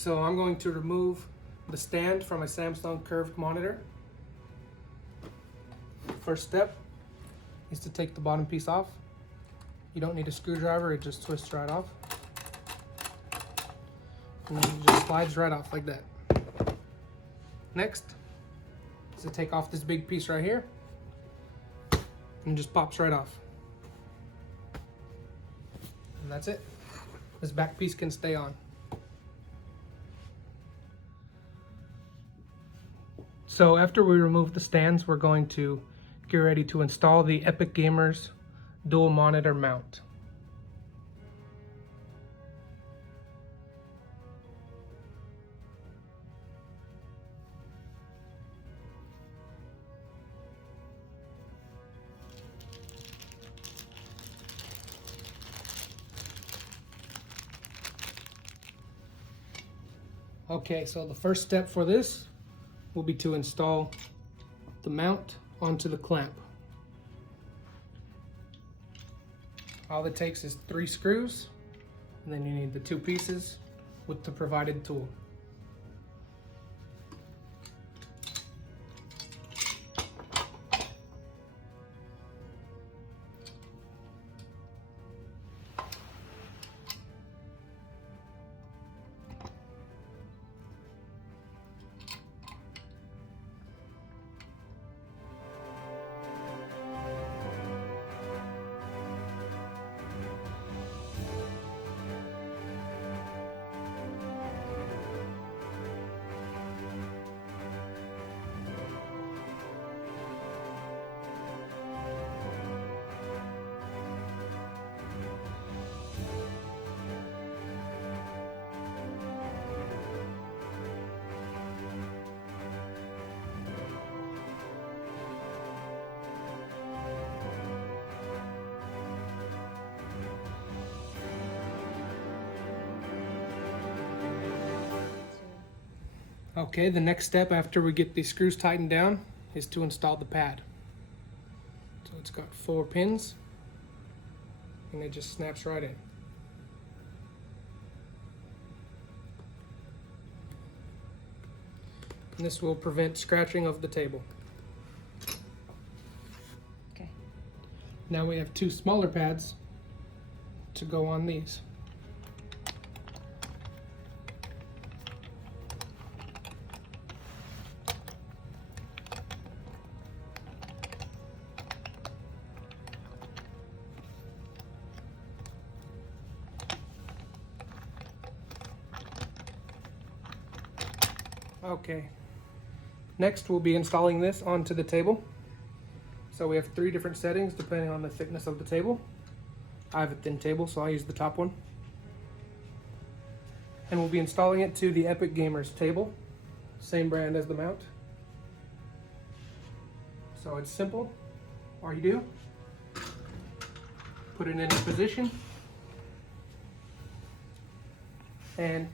So I'm going to remove the stand from a Samsung curved monitor. First step is to take the bottom piece off. You don't need a screwdriver, it just twists right off. And then it just slides right off like that. Next is to take off this big piece right here, and it just pops right off. And that's it. This back piece can stay on. So after we remove the stands, we're going to get ready to install the Epic Gamers dual monitor mount. Okay, so the first step for this will be to install the mount onto the clamp. All it takes is 3 screws, and then you need the 2 pieces with the provided tool. Okay, the next step after we get these screws tightened down is to install the pad. So it's got 4 pins, and it just snaps right in. And this will prevent scratching of the table. Okay. Now we have 2 smaller pads to go on these. Okay, next we'll be installing this onto the table. So we have 3 different settings depending on the thickness of the table. I have a thin table, so I use the top one. And we'll be installing it to the Epic Gamers table, same brand as the mount. So it's simple. All you do, put it in its position and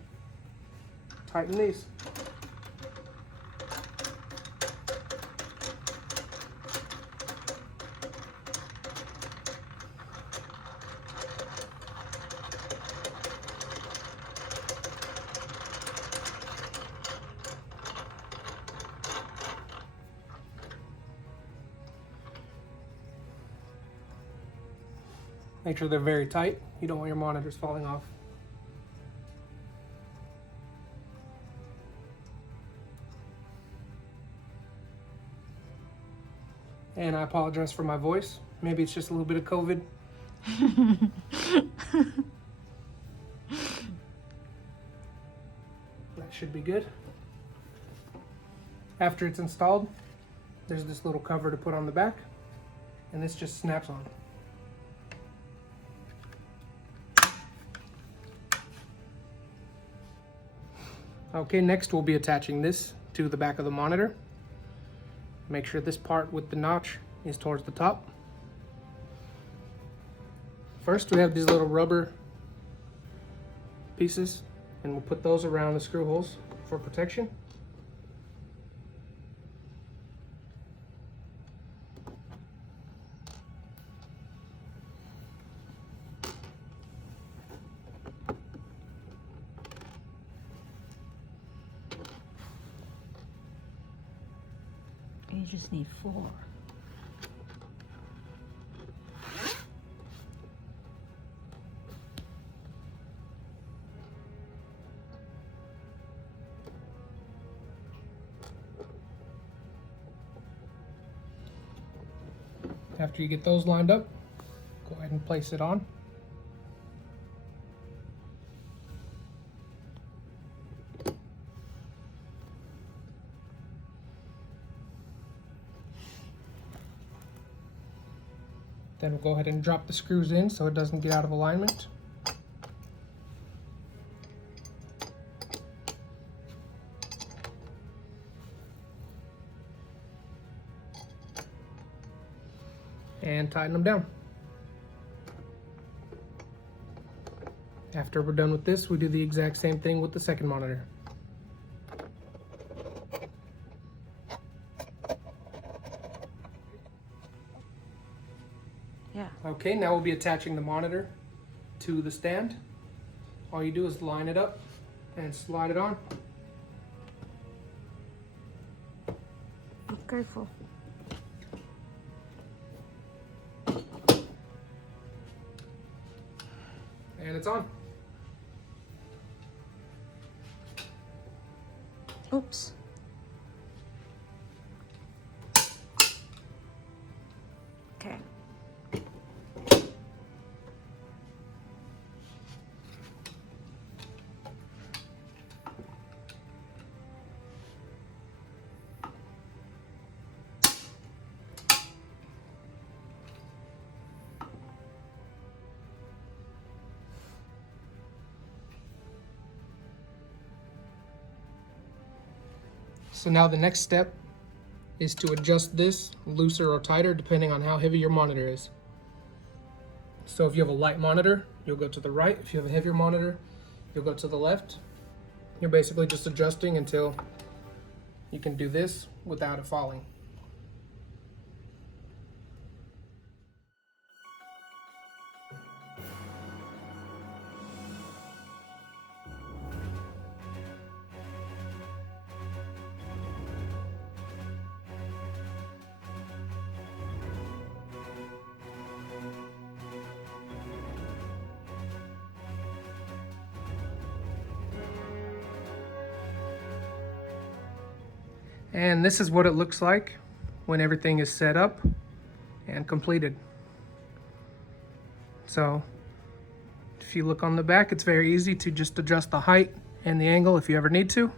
tighten these. Make sure they're very tight. You don't want your monitors falling off. And I apologize for my voice. Maybe it's just a little bit of COVID. That should be good. After it's installed, there's this little cover to put on the back, and this just snaps on. Okay, next we'll be attaching this to the back of the monitor. Make sure this part with the notch is towards the top. First, we have these little rubber pieces, and we'll put those around the screw holes for protection. Okay, you just need 4. After you get those lined up, go ahead and place it on. Then we'll go ahead and drop the screws in so it doesn't get out of alignment. And tighten them down. After we're done with this, we do the exact same thing with the second monitor. Yeah. Okay, now we'll be attaching the monitor to the stand. All you do is line it up and slide it on. Be careful. And it's on. Oops. Okay. So now the next step is to adjust this looser or tighter depending on how heavy your monitor is. So if you have a light monitor, you'll go to the right. If you have a heavier monitor, you'll go to the left. You're basically just adjusting until you can do this without it falling. And this is what it looks like when everything is set up and completed. So if you look on the back, it's very easy to just adjust the height and the angle if you ever need to.